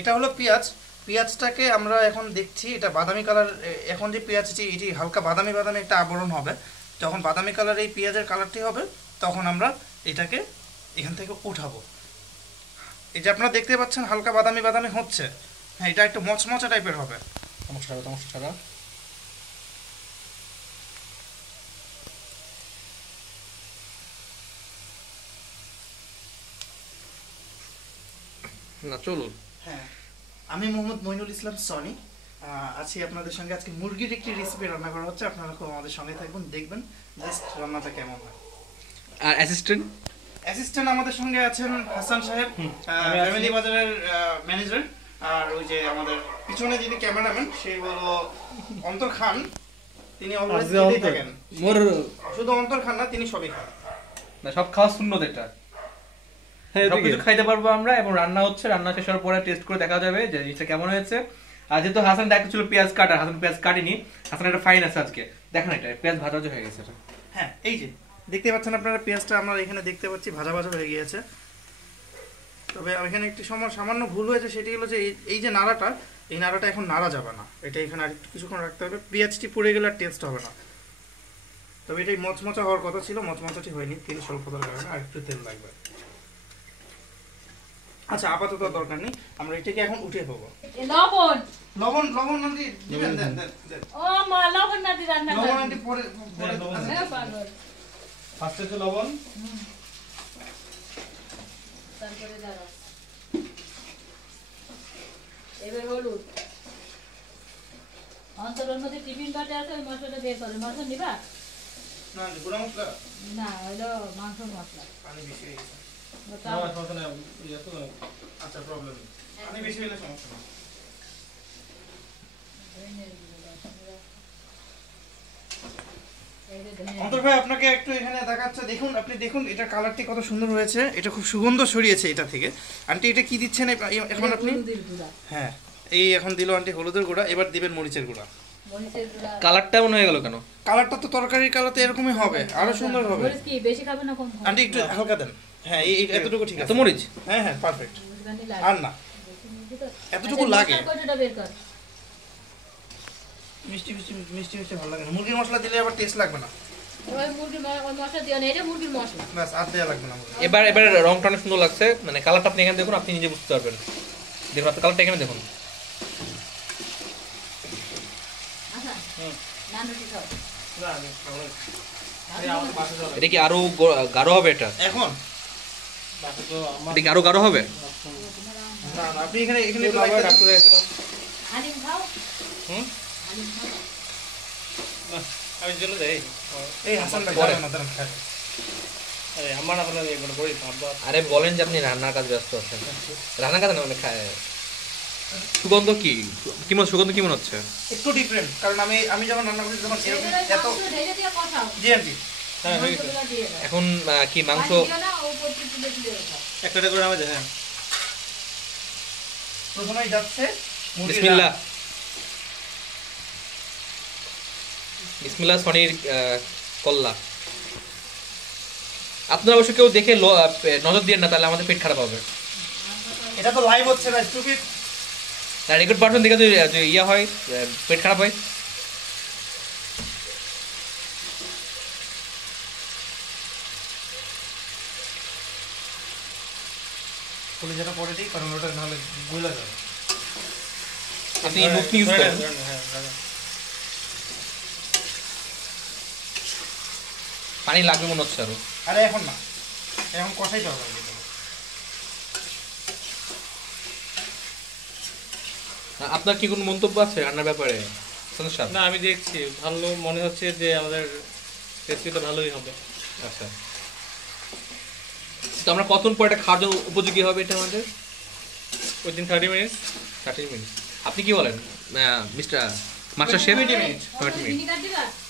এটা হলো পেঁয়াজ। পেঁয়াজটাকে আমরা এখন দেখছি, এটা বাদামি কালার এখন যে পেঁয়াজটি এটি হালকা বাদামি বাদামি একটা আবরণ হবে। যখন বাদামি কালার এই পেঁয়াজের কালারটি হবে, তখন আমরা এটাকে এখান থেকে উঠাবো। এই যে আপনারা দেখতে পাচ্ছেন, হালকা বাদামি বাদামি হচ্ছে। হ্যাঁ এটা একটু মচমচা টাইপের হবে। না, চলুন। হ্যাঁ। আমি মোহাম্মদ মইনুল ইসলাম সনি। আছি আপনাদের সঙ্গে। আজকে মুরগির একটি রেসিপি রান্না করা হচ্ছে। আপনারা খুব আমাদের সঙ্গে থাকবেন দেখবেন জাস্ট রান্নাটা কেমন হয়। আর অ্যাসিস্ট্যান্ট অ্যাসিস্ট্যান্ট আমাদের সঙ্গে আছেন হাসান সাহেব ফ্যামিলি বাজারের ম্যানেজার আর ওই যে আমাদের পিছনে যিনি ক্যামেরাম্যান সে হলো অন্তর খান। তিনি অলওয়েজ আজকে থাকেন। মোর শুধু অন্তর খান না তিনি সবই খান। না সব খাওয়া শূন্য এটা। হ্যাঁ সব কিছু খাইতে পারব আমরা এবং রান্না হচ্ছে রান্না শেষ হওয়ার পরে টেস্ট করে দেখা যাবে যে জিনিসটা কেমন হয়েছে। আর যেহেতু হাসান পেঁয়াজ কাটা হাসান পেঁয়াজ কাটেনি হাসান একটা ফাইন আছে আজকে। দেখেন এটা পেঁয়াজ ভাজা হয়ে গেছে এটা। হ্যাঁ এই যে দেখতে পাচ্ছেন আপনারা পেঁয়াজটা আমরা এখানে দেখতে পাচ্ছি ভাজা ভাজা হয়ে গিয়েছে। তবে এখানে একটি সময় সামান্য ভুল হয়েছে সেটি হলো যে এই- এই যে নাড়াটা এই নাড়াটা এখন নাড়া যাবে না। এটা এখানে আর একটু কিছুক্ষণ রাখতে হবে। পেঁয়াজটি পুড়ে গেলে আর টেস্ট হবে না। তবে এটাই মচমচা হওয়ার কথা ছিল মচমচাটি হয়নি তেল স্বল্পতার কারণে আর একটু তেল লাগবে। আচ্ছা আপাতত দরকার নেই। আমরা এটাকে এখন উঠে দেবো লবণ। লবণ লবণ আন্টি দিবেন দেন দেন। দেন। ও মা লবণ না দিয়ে রান্না লবণ আন্টি পরে পরে লবণ এ পাগল। ফার্স্টে হচ্ছে লবণ। তারপরে দাঁড়া এবার হলুদ। অন্তরের মধ্যে টিফিন বাটে আছে ওই মশলাটা বের করে। মশলা নিবা? না আন্টি গুঁড়া মশলা? না হলো মাংস মশলা। পানি বেশি হয়ে গেছে। আমার সমস্যা নেই ইয়ে তো আচ্ছা প্রবলেম পানি বেশি হলে সমস্যা না এই যে ধনে- অন্তর ভাই আপনাকে একটু এখানে দেখাচ্ছে দেখুন আপনি দেখুন এটা কালারটি কত সুন্দর হয়েছে এটা খুব সুগন্ধ ছড়িয়েছে এটা থেকে। আন্টি এটা কি দিচ্ছেন এখন আপনি? হলুদের গুঁড়া। হ্যাঁ এই এখন দিল আন্টি হলুদের গুঁড়া এবার দিবেন মরিচের গুঁড়া। কালারটা এমন হয়ে গেল কেন? কালারটা তো তরকারির কালার তো এরকমই হবে আরও সুন্দর হবে। কি বেশি খাবে না আন্টি একটু হালকা দেন। হ্যাঁ এই এই- এতটুকু ঠিক আছে। মরিচ? হ্যাঁ হ্যাঁ পারফেক্ট মরিচ বানি লাগে। আর না। বেশি মিষ্টি তো? এতটুকু আচ্ছা, লাগে। মশলার কৌটোটা বের কর। মিষ্টি মিষ্টি মিষ্টি মিষ্টি ভালো লাগে না। মুরগির মশলা দিলে আবার টেস্ট লাগবে না। ওই মুরগির ম- ওই মশলা দিও না এটা মুরগির মশলা। ব্যাস আর দেওয়া লাগবে না মুরগির। এবার এবার রংটা অনেক সুন্দর লাগছে। মানে কালারটা আপনি এখানে দেখুন আপনি নিজে বুঝতে পারবেন। দেখুন আপনার কালারটা এখানে দেখুন। আচ্ছা এটা কি আরও গাঢ় হবে এটা? এখন? এটা কি আরও গাঢ় হবে? না না আপনি এখানে এখানে একটু বাবা লাইটটা ডাক্তার গেছিলাম আলিম খাও। হুম? আলিম খাও। না, আমি জন্য দেই এই হাসান ভাই না, দাঁড়ান, খাই। আরে করি বলেন যে আপনি রান্নার কাজ ব্যস্ত আছেন। রান্নার কাজ না মানে খায়। সুগন্ধ কি? কি মনে সুগন্ধ কি মনে হচ্ছে? একটু ডিফারেন্ট কারণ আমি আমি যখন রান্না করছি তখন এত জি আন্টি হ্যাঁ হয়ে গেছে। এখন কি মাংস? একটা একটা করে আমাদের হ্যাঁ। প্রথমেই যাচ্ছে বিসমিল্লাহ বিসমিল্লাহ সনির কল্লা। আপনারা অবশ্য কেউ দেখে নজর দিয়ে না তাহলে আমাদের পেট খারাপ হবে। এটা তো লাইভ হচ্ছে না স্টুপিড রেকর্ড পার্সন দেখে যদি ইয়ে হয় পেট খারাপ হয়। কলিজাটা পরে দিই কারণ ওটা নাহলে গলে যাবে। আপনি মুখ ইউজ করেন? হ্যাঁ, হ্যাঁ, হ্যাঁ। পানি লাগবে মনে হচ্ছে আরও। আরে এখন না। এখন হবে তবে। আ- আপনার কি কোনো মন্তব্য আছে রান্নার ব্যাপারে? না আমি দেখছি। ভালো মনে হচ্ছে যে আমাদের রেসিপিটা ভালোই হবে। আচ্ছা। তো আমরা কতক্ষণ পর এটা খাওয়ার জন্য উপযোগী হবে এটা আমাদের? Within thirty minutes thirty minute আপনি কি বলেন? Mister master chef 20 minutes। Twenty minute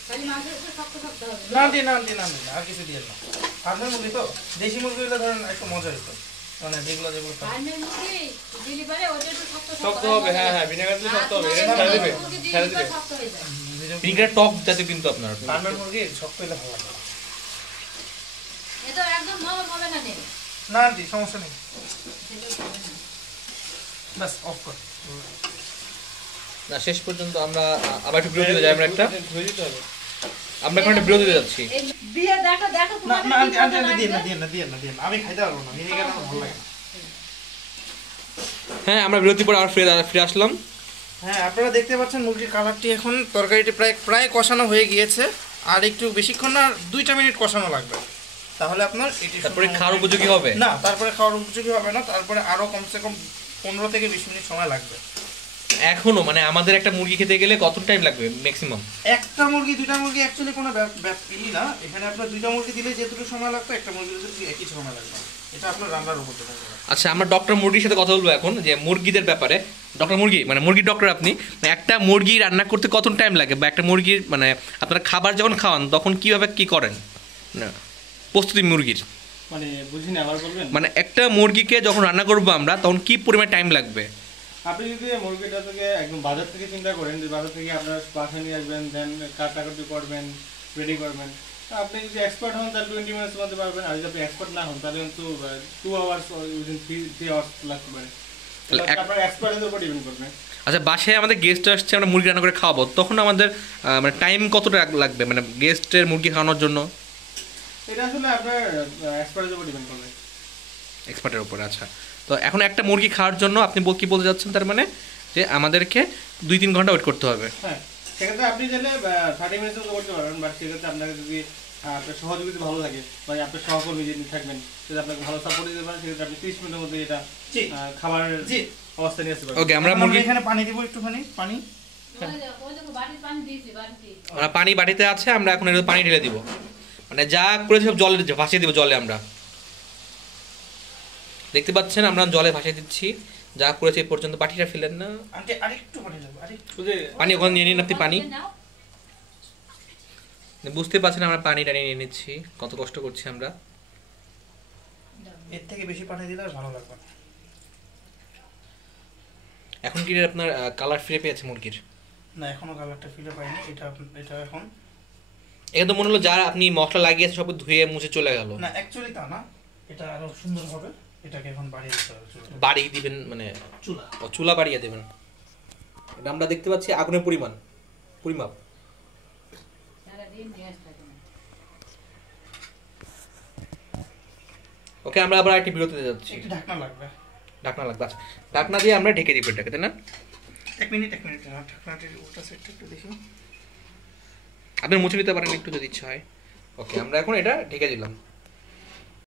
খালি মাংস একটু শক্ত শক্ত হবে। না আন্টি না আন্টি না আর কিছু দিয়ে না। ফার্মের মুরগি তো? দেশি মুরগি হলে ধরেন একটু মজা হতো মানে যেগুলো যেগুলো। ফার্মের মুরগি দিলি পরে ওটা একটু শক্ত শক্ত হয়, হবে হ্যাঁ। হ্যাঁ ভিনেগার দিলে শক্ত হবে এটা ছেড়ে দেবে ছেড়ে দেবে। শক্ত হয়ে যায়। দুজন ভিনিগার টক জাতীয় কিন্তু আপনার। ফার্মের মুরগি শক্ত হলে ভালো লাগে এ তো একদম নরম হবে না আন্টি সমস্যা নেই। ব্যাস অফ কর। না শেষ পর্যন্ত আমরা আবার একটু বিরতি যাই আমরা একটা। আমরা এখন একটা বিরতি যাচ্ছি। দিয়ে দেখো দেখো না না আন্টি আন্টি দিয়ে না? দিয়ে না দিয়ে না দিয়ে না। আমি খাইতে পারব না ভিনেগার আমার ভালো লাগে না। হ্যাঁ আমরা বিরতি পর আবার ফিরে ফিরে আসলাম। হ্যাঁ আপনারা দেখতে পাচ্ছেন মুরগির কালারটি এখন তরকারিটি প্রায় প্রায় কষানো হয়ে গিয়েছে। আর একটু বেশিক্ষণ না দুইটা মিনিট কষানো লাগবে। তাহলে আপনার এটি তারপরে খাওয়ার উপযোগী হবে? না তারপরে খাওয়ার উপযোগী হবে না তারপরে আরও কমসে কম পনেরো থেকে বিশ মিনিট সময় লাগবে। এখনও? মানে আমাদের একটা মুরগি খেতে গেলে কত টাইম লাগবে ম্যাক্সিমাম একটা মুরগি দুইটা মুরগি অ্যাকচুয়ালি কোনো ব্যাপ- ব্যাপ- না। এখানে আপনার দুইটা মুরগি দিলে যেটুকু সময় লাগতো একটা মুরগি দিলে একই সময় লাগবে। এটা আপনার রান্নার উপর। আচ্ছা আমরা ডক্টর মুরগির সাথে কথা বলব এখন যে মুরগিদের ব্যাপারে। ডক্টর মুরগি মানে মুরগির ডক্টর আপনি একটা মুরগি রান্না করতে কত টাইম লাগে? বা একটা মুরগির মানে আপনারা খাবার যখন খাওয়ান তখন কীভাবে কি করেন? না। প্রস্তুতি মুরগির। মানে বুঝিনি আবার বলবেন? মানে একটা মুরগিকে যখন রান্না করব আমরা তখন কি পরিমাণ টাইম লাগবে? আপনি যদি মুরগিটা থেকে একদম বাজার থেকে চিন্তা করেন যে বাজার থেকে আপনার বাসা নিয়ে আসবেন দেন কাটাকাটি করবেন রেডি করবেন আপনি যদি এক্সপার্ট হন তাহলে টোয়েন্টি মিনিটস মধ্যে পারবেন। আর যদি আপনি এক্সপার্ট না হন তাহলে কিন্তু two hours within three three hours লাগতে পারে। আপনার এক্সপার্টের উপর ডিপেন্ড করবে আচ্ছা বাসায় আমাদের গেস্ট আসছে আমরা মুরগি রান্না করে খাওয়াবো। তখন আমাদের মানে টাইম কতটা লাগবে? মানে গেস্টের মুরগি খাওয়ানোর জন্য? এটা আসলে আপনার এক্সপার্টের উপর ডিপেন্ড করবে। এক্সপার্টের উপরে আচ্ছা। তো এখন একটা মুরগি খাওয়ার জন্য আপনি কি বলতে যাচ্ছেন তার মানে? যে আমাদেরকে দুই তিন ঘণ্টা ওয়েট করতে হবে। হ্যাঁ সেক্ষেত্রে আপনি চাইলে থার্টি মিনিটস করতে পারবেন বাট সেক্ষেত্রে আপনাকে যদি আপনার সহযোগিতা ভালো লাগে বা আপনার সহকর্মী যিনি থাকবেন যদি আপনাকে ভালো সাপোর্ট দিতে পারেন সেক্ষেত্রে আপনি তিরিশ মিনিটের মধ্যে এটা জি। আহ, অবস্থা নিয়ে আসতে ওকে আমরা মুরগি এখানে পানি দিব একটুখানি পানি? পানি বাটিতে। বাটিতে আছে আমরা এখন এর পানি ঢেলে দিব। মানে যা করেছি সব জলে ভাসিয়ে দিব জলে আমরা। দেখতে পাচ্ছেন আমরা জলে ভাসিয়ে দিচ্ছি। যা করেছি এই পর্যন্ত বাটিটা ফেলেন না। পানি দেবো আরেকটু। বুঝে পানি ওখানে নিয়ে নিন আপনি পানি। বুঝতে পারছেন আমরা পানি টানি নিয়ে নিচ্ছি। কত কষ্ট করছি আমরা। এর থেকে বেশি পানি দিলে ভালো লাগবে না। এখন কি আপনার কালার ফিরে পেয়েছে মুরগির? না এখনও কালারটা ফিরে পাইনি। এটা এটা এখন এটা তো মনে হলো যা আপনি মশলা লাগিয়েছে সব ধুয়ে মুছে চলে গেল। না অ্যাকচুয়ালি তা না। এটা আরও সুন্দর হবে। এটাকে এখন বাড়িয়ে দিতে হবে চুলাটা। বাড়ি দিবেন মানে চুলা। ও, চুলা বাড়িয়ে দেবেন। এটা আমরা দেখতে পাচ্ছি আগুনের পরিমাণ পরিমাপ। ওকে আমরা আবার একটি বিরতিতে যাচ্ছি। একটু ঢাকনা লাগবে। ঢাকনা লাগবে আচ্ছা। ঢাকনা দিয়ে আমরা ঢেকে দিব এটাকে তাই না? এক মিনিট এক মিনিট ঢাকনাটির ওটা সেটটা একটু দেখি। আপনি মুছে নিতে পারেন একটু যদি ইচ্ছা হয়। ওকে আমরা এখন এটা ঢেকে দিলাম।